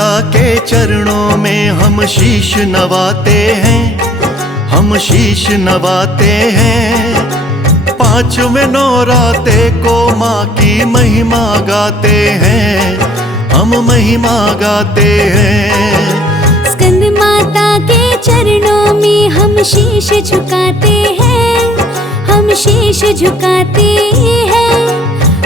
माता के चरणों में हम शीश नवाते हैं, हम शीश नवाते हैं। पांचवें नौराते को माँ की महिमा गाते हैं, हम महिमा गाते हैं। स्कंद माता के चरणों में हम शीश झुकाते हैं, हम शीश झुकाते हैं।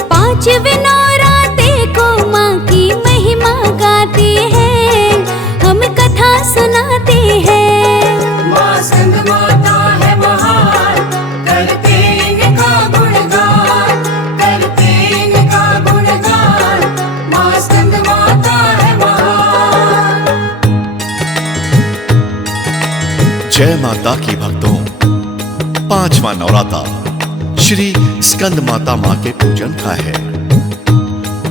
पांचवें नौराते को माँ की महिमा गाते हैं, हम कथा सुनाते हैं। माँ स्कंद माता है महान, करते इनका गुणगान, करते इनका गुणगान। माँ स्कंद माता है महान। जय माता की भक्तों, पांचवा नवराता श्री स्कंद माता माँ के पूजन का है।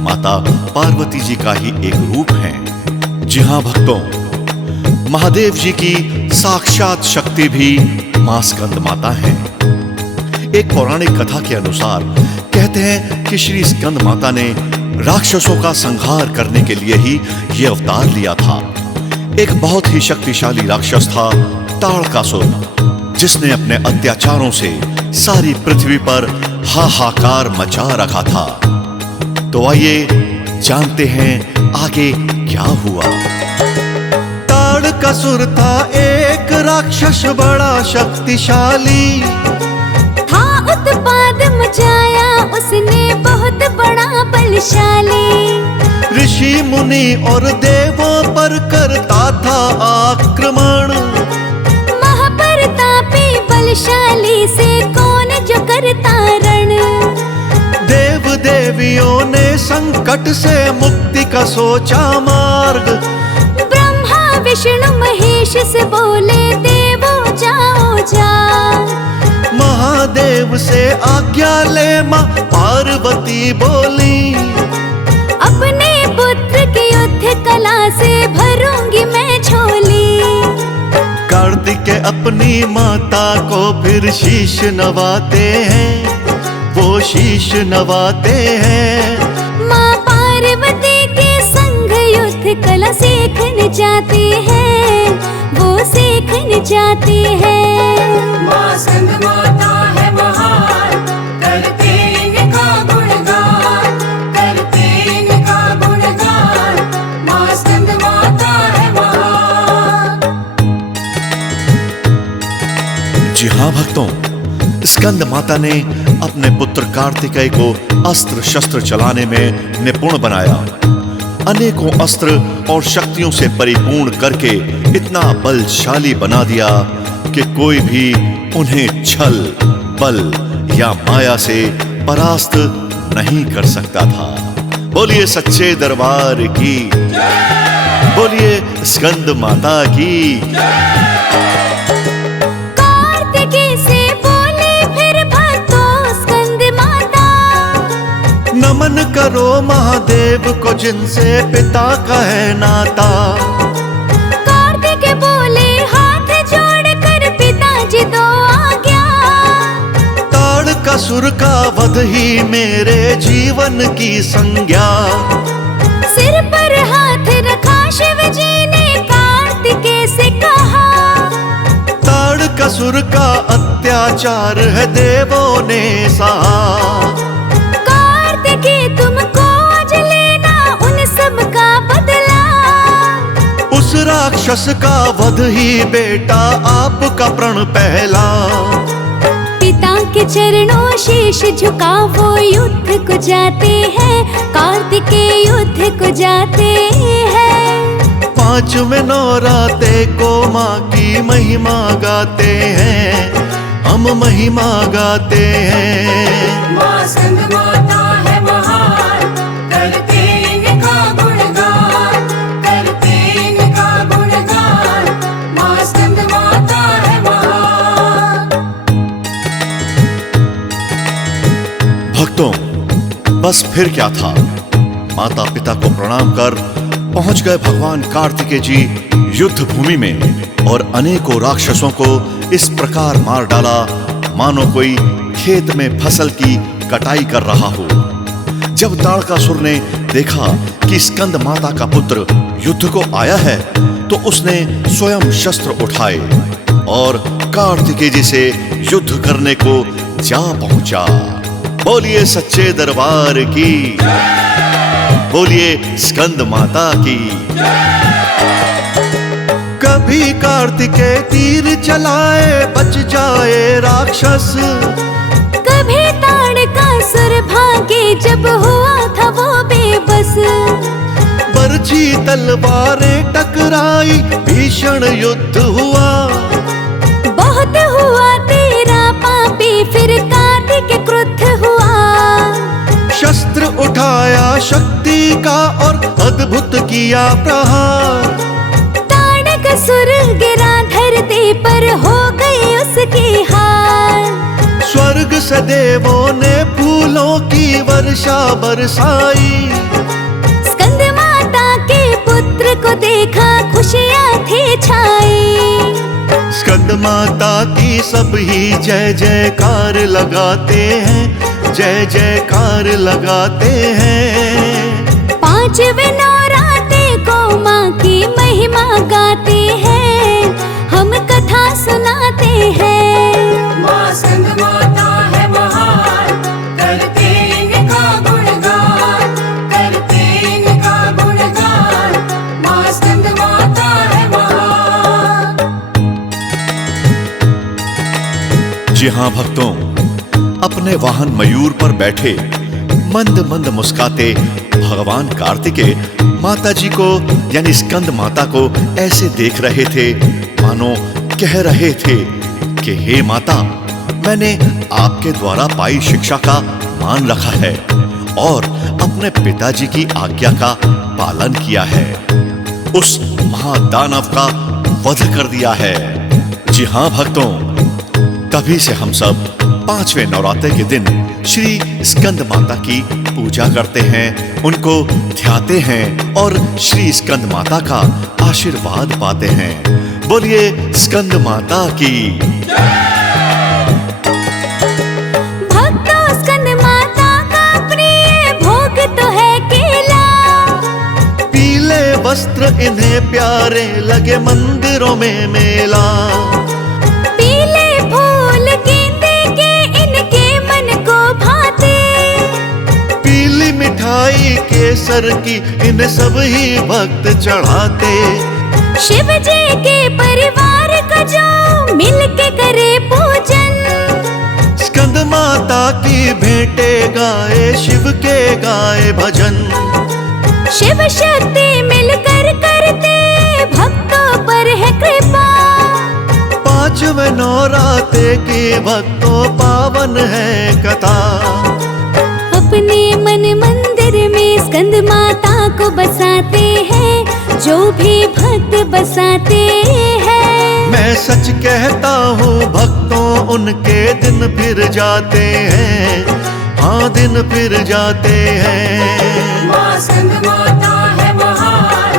माता पार्वती जी का ही एक रूप है। जी हाँ भक्तों, महादेव जी की साक्षात शक्ति भी मां स्कंद माता है। एक पौराणिक कथा के अनुसार कहते हैं कि श्री स्कंद माता ने राक्षसों का संहार करने के लिए ही ये अवतार लिया था। एक बहुत ही शक्तिशाली राक्षस था ताड़कासुर, जिसने अपने अत्याचारों से सारी पृथ्वी पर हाहाकार मचा रखा था। तो आइए जानते हैं आगे क्या हुआ। ताड़कासुर था एक राक्षस बड़ा शक्तिशाली, हाँ उत्पाद मचाया उसने बहुत बड़ा बलशाली। ऋषि मुनि और देवों पर करता था आक्रमण। महाप्रतापी बलशाली से कौन जो करता रण। देव देवियों ने संकट से मुक्ति का सोचा मार्ग। ब्रह्मा विष्णु महेश से बोले देवो जाओ जा। महादेव से आज्ञा ले मां पार्वती बोली, अपने पुत्र की युद्ध कला से भरूंगी मैं झोली। कार्तिक अपनी माता को फिर शीश नवाते हैं, वो शीश नवाते हैं। माँ पार्वती के संग युद्ध कला सीखने जाते हैं, वो सीखने जाते हैं। माँ स्कंद माता है महान, करते इनका गुणगान, करते इनका गुणगान। माँ स्कंद माता है महान। जी हाँ भक्तों, स्कंद माता ने अपने पुत्र कार्तिकेय को अस्त्र शस्त्र चलाने में निपुण बनाया। अनेकों अस्त्र और शक्तियों से परिपूर्ण करके इतना बलशाली बना दिया कि कोई भी उन्हें छल, बल या माया से परास्त नहीं कर सकता था। बोलिए सच्चे दरबार की, बोलिए स्कंद माता की। नमन करो महादेव को जिनसे पिता का है नाता। कार्तिक बोले हाथ जोड़कर पिताजी दो आज्ञा। ताड़कासुर का वध ही मेरे जीवन की संज्ञा। सिर पर हाथ रखा शिव जी ने कार्तिकेय से कहा। ताड़कासुर का अत्याचार है देवों ने सहा। तुमको आज लेना उन सब का बदला। उस राक्षस का वध ही बेटा आपका प्रण पहला। पिता के चरणों शीश झुका वो युद्ध को जाते हैं, कार्तिकेय युद्ध को जाते हैं। पांचवें नौराते को माँ की महिमा गाते हैं, हम महिमा गाते हैं। माँ स्कंद माता है महान, करते इनका गुणगान, करते इनका गुणगान। माँ स्कंद माता है महान। भक्तों, बस फिर क्या था, माता पिता को प्रणाम कर पहुंच गए भगवान कार्तिकेय जी युद्ध भूमि में और अनेकों राक्षसों को इस प्रकार मार डाला मानो कोई खेत में फसल की कटाई कर रहा हो। जब ताड़कासुर ने देखा कि स्कंद माता का पुत्र युद्ध को आया है तो उसने स्वयं शस्त्र उठाए और कार्तिकेय जी से युद्ध करने को जा पहुंचा। बोलिए सच्चे दरबार की, बोलिए स्कंद माता की। कभी कार्तिकेय तीर चलाए बच जाए राक्षस, कभी ताड़कासुर भागे जब हुआ था वो बेबस। बरछी तलवारें टकराई भीषण युद्ध हुआ, बहुत हुआ तेरा पापी फिर कार्तिकेय क्रुद्ध हुआ। शस्त्र उठाया शक्ति का और अद्भुत किया प्रहार। ताड़कासुर गिरा धरती पर हो गई उसकी हार। स्वर्ग से देवों ने फूलों की वर्षा बरसाई। स्कंद माता के पुत्र को देखा खुशियाँ थी छाई। स्कंद माता की सब ही जय जयकार लगाते हैं, जय जयकार लगाते हैं। पांचवें नवरात्रे को माँ की महिमा गाते हैं, हम कथा सुनाते हैं। माँ स्कंद माता है महान, करते इनका गुणगान, करते इनका गुणगान। माँ स्कंद माता है महान। जी हाँ भक्तों, अपने वाहन मयूर पर बैठे मंद मंद मुस्काते भगवान कार्तिकेय माता जी को यानी स्कंद माता को ऐसे देख रहे थे मानो कह रहे थे कि हे माता, मैंने आपके द्वारा पाई शिक्षा का मान रखा है और अपने पिताजी की आज्ञा का पालन किया है, उस महादानव का वध कर दिया है। जी हाँ भक्तों, तभी से हम सब पांचवें नवरात्रे के दिन श्री स्कंद माता की पूजा करते हैं, उनको ध्याते हैं और श्री स्कंद माता का आशीर्वाद पाते हैं। बोलिए स्कंद माता की। भक्तों, स्कंद माता का प्रिय भोग तो है केला। पीले वस्त्र इन्हें प्यारे लगे मंदिरों में मेला। पीले फूल गेंदे के इनके मन को भाते। पीली मिठाई केसर की इन्हें सब ही भक्त चढ़ाते। शिव जी के परिवार का जो मिल के करे पूजन। स्कंद माता की भेंटे गाए शिव के गाए भजन। शिव शक्ति मिलकर करते भक्तों पर है कृपा। पांचवें नवरात्रे की भक्तों पावन है कथा। अपने मन मंदिर में स्कंद माता को बसाते हैं, जो भी भक्त बसाते हैं। मैं सच कहता हूँ भक्तों, उनके दिन फिर जाते हैं, हाँ दिन फिर जाते हैं। माँ स्कंद माता है महान,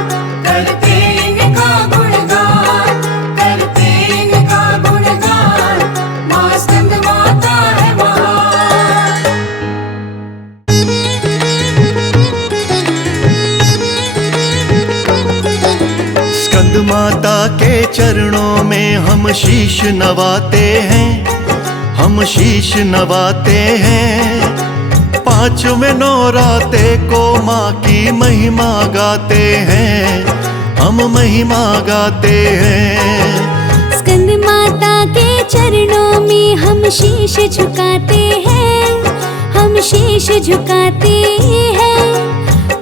करते इनका गुणगान, करते इनका गुणगान। माँ स्कंद माता है महान। स्कंद माता के चरणों में हम शीश नवाते हैं, हम शीश नवाते हैं। पांचवें नवरात्रे को माँ की महिमा गाते हैं, हम महिमा गाते हैं। स्कंद माता के चरणों में हम शीश झुकाते हैं, हम शीश झुकाते हैं।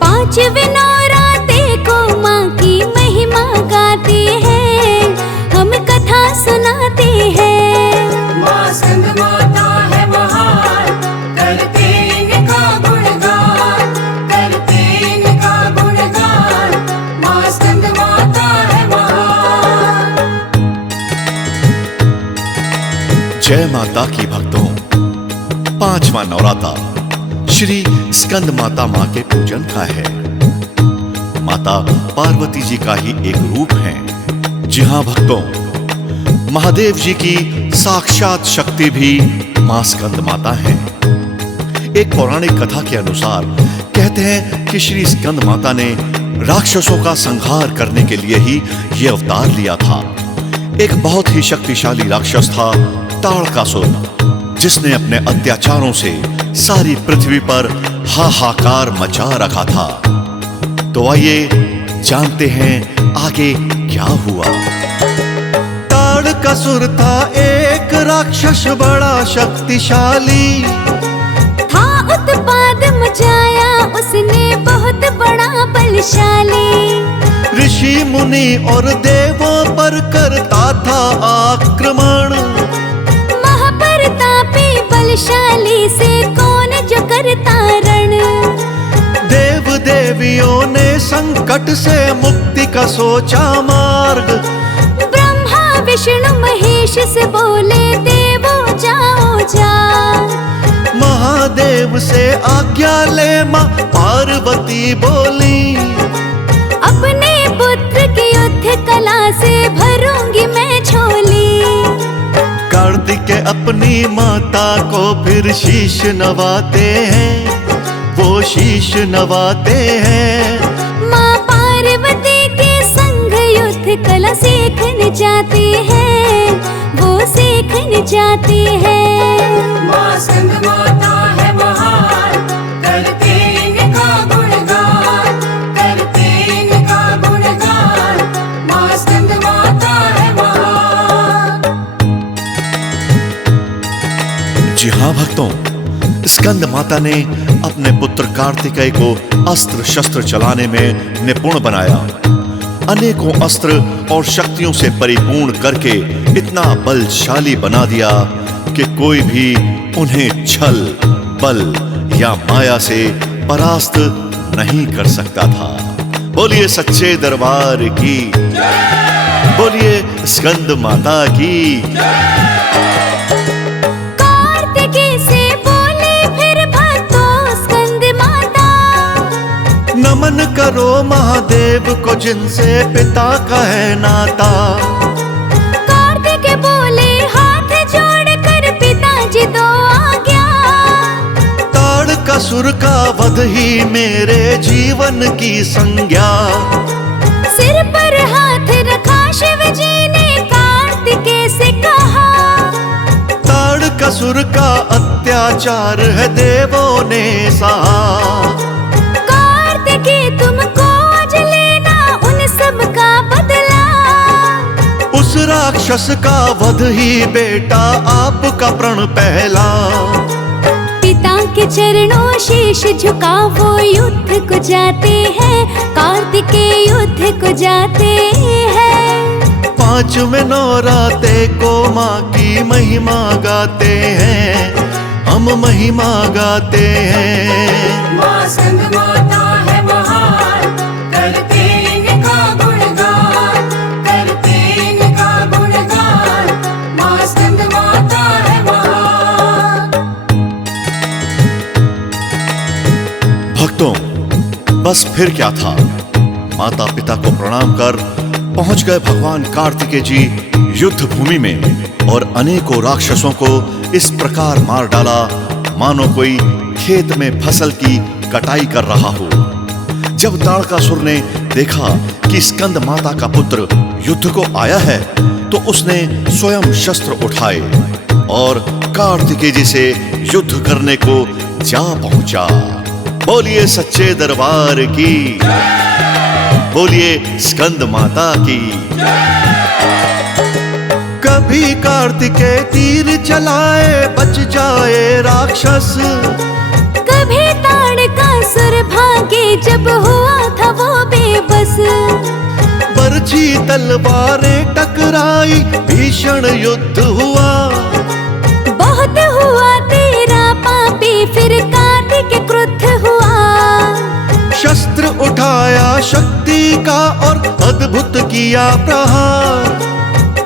पांचवें नवरात्रे को माँ की महिमा गाते हैं, हम कथा सुनाते हैं। माँ स्कंद माता है महान, करते इनका गुणगान, करते इनका गुणगान। माँ स्कंद माता है महान। जय माता की भक्तों, पांचवा नवराता श्री स्कंद माता माँ के पूजन का है। माता पार्वती जी का ही एक रूप है। जी हाँ भक्तों, महादेव जी की साक्षात शक्ति भी मां स्कंद माता है। एक पौराणिक कथा के अनुसार कहते हैं कि श्री स्कंद माता ने राक्षसों का संहार करने के लिए ही ये अवतार लिया था। एक बहुत ही शक्तिशाली राक्षस था ताड़कासुर, जिसने अपने अत्याचारों से सारी पृथ्वी पर हाहाकार मचा रखा था। तो आइए जानते हैं आगे क्या हुआ। ताड़कासुर था एक राक्षस बड़ा शक्तिशाली, था उत्पाद मचाया उसने बहुत बड़ा बलशाली। ऋषि मुनि और देवों पर करता था आक्रमण, महाप्रतापी बलशाली से कौन जो करता रण। देव देवियों ने संकट से मुक्ति का सोचा मार्ग, ब्रह्मा विष्णु महेश से बोले देवो जाओ जा। महादेव से आज्ञा ले मां पार्वती बोली, अपने पुत्र की युद्ध कला से भरूंगी मैं झोली। कार्तिकेय अपनी माता को फिर शीश नवाते हैं, वो शीश नवाते हैं। माँ पार्वती के संग युद्ध कला सीखने जाती है, वो सीखने जाती है। माँ स्कंद माता है महान, करते इनका गुणगान, करते इनका गुणगान। माँ स्कंद माता है महान। जी हाँ भक्तों, स्कंद माता ने अपने पुत्र कार्तिकेय को अस्त्र शस्त्र चलाने में निपुण बनाया। अनेकों अस्त्र और शक्तियों से परिपूर्ण करके इतना बलशाली बना दिया कि कोई भी उन्हें छल, बल या माया से परास्त नहीं कर सकता था। बोलिए सच्चे दरबार की, बोलिए स्कंद माता की। कार्तिकेय से बोले फिर भक्तों स्कंद माता, नमन करो महादेव को जिनसे पिता का है नाता। कार्तिकेय बोले हाथ जोड़कर पिताजी दो आज्ञा। ताड़कासुर का वध ही मेरे जीवन की संज्ञा, सिर पर हाथ रखा शिव जी ने कार्तिकेय से कहा। ताड़कासुर का अत्याचार है देवों ने सहा, कार्तिकेय तुमको आज लेना उन सब का बदला। उस राक्षस का वध ही बेटा आपका प्रण पहला। पिता के चरणों शीश झुका वो युद्ध को जाते हैं, कार्तिकेय युद्ध को जाते हैं। पांचवें नौराते को माँ की महिमा गाते हैं, हम महिमा गाते हैं। माँ स्कंद माता है महान, करते इनका गुणगान, करते इनका गुणगान। माँ स्कंद माता है महान। भक्तों, बस फिर क्या था, माता पिता को प्रणाम कर पहुंच गए भगवान कार्तिकेय जी युद्ध भूमि में और अनेकों राक्षसों को इस प्रकार मार डाला मानो कोई खेत में फसल की कटाई कर रहा हो। जब ताड़कासुर ने देखा कि स्कंद माता का पुत्र युद्ध को आया है तो उसने स्वयं शस्त्र उठाए और कार्तिकेय जी से युद्ध करने को जा पहुंचा। बोलिए सच्चे दरबार की, बोलिए स्कंद माता की। कभी कार्तिकेय तीर चलाए बच जाए राक्षस, कभी ताड़कासुर भागे जब हुआ था वो बेबस। बरछी तलवारें टकराई भीषण युद्ध हुआ, बहुत हुआ तेरा पापी फिर कार्तिकेय क्रुद्ध हुआ। शस्त्र उठाया शक्ति का और अद्भुत किया प्रहार।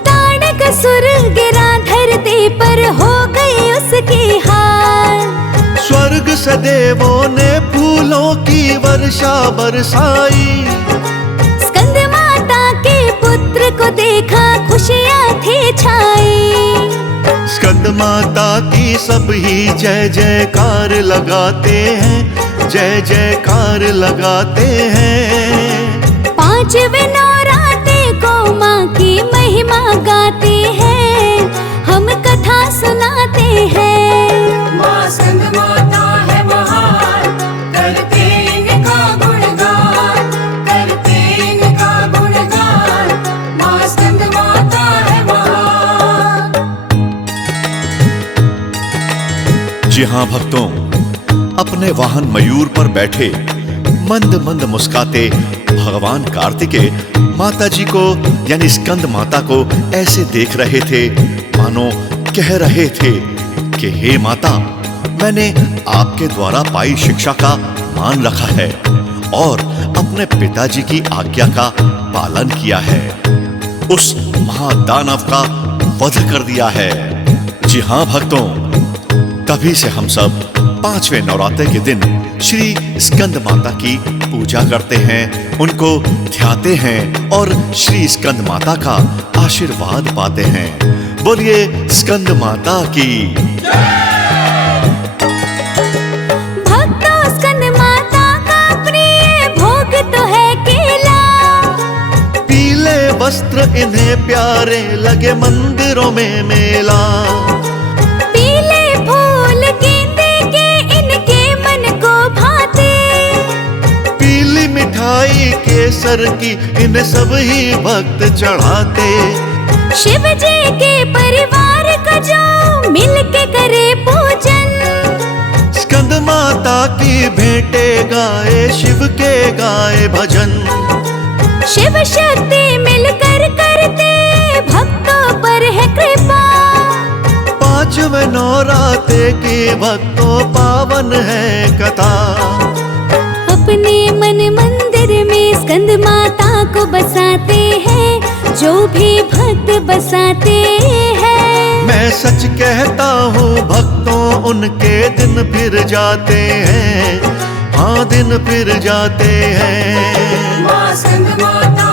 ताड़कासुर गिरा धरती पर हो गई उसकी हार। स्वर्ग से देवों ने फूलों की वर्षा बरसाई, स्कंद माता के पुत्र को देखा खुशियाँ थी छाई। स्कंद माता की सब ही जय जयकार लगाते हैं, जय जयकार लगाते हैं। पांचवें नवरात्रे को माँ की महिमा गाते हैं, हम कथा सुनाते हैं। माँ स्कंद माता है महान, करते इनका गुणगान, करते इनका गुणगान। माँ स्कंद माता है महान। जी हाँ भक्तों, अपने वाहन मयूर पर बैठे मंद मंद मुस्काते भगवान कार्तिकेय माता जी को यानी स्कंद माता को ऐसे देख रहे थे मानो कह रहे थे कि हे माता, मैंने आपके द्वारा पाई शिक्षा का मान रखा है और अपने पिताजी की आज्ञा का पालन किया है, उस महादानव का वध कर दिया है। जी हाँ भक्तों, तभी से हम सब पांचवें नवरात्रे के दिन श्री स्कंद माता की पूजा करते हैं, उनको ध्याते हैं और श्री स्कंद माता का आशीर्वाद पाते हैं। बोलिए स्कंद माता की। भक्तों, स्कंद माता का प्रिय भोग तो है केला, पीले वस्त्र इन्हें प्यारे लगे मंदिरों में मेला। पीले फूल गेंदे के इनके मन को भाते, पीली मिठाई केसर की इन्हें सब ही भक्त चढ़ाते। शिव जी के परिवार का जो मिल के करे पूजन, स्कंद माता की भेंटे गाए शिव के गाए भजन। शिव शक्ति मिलकर करते भक्तों पर है कृपा। पांचवें नवरात्रे की भक्तों पावन है कथा। अपने मन मंदिर में स्कंद माता को बसाते हैं, जो भी भक्त बसाते हैं। मैं सच कहता हूँ भक्तों, उनके दिन फिर जाते हैं, हाँ दिन फिर जाते हैं। माँ स्कंद माता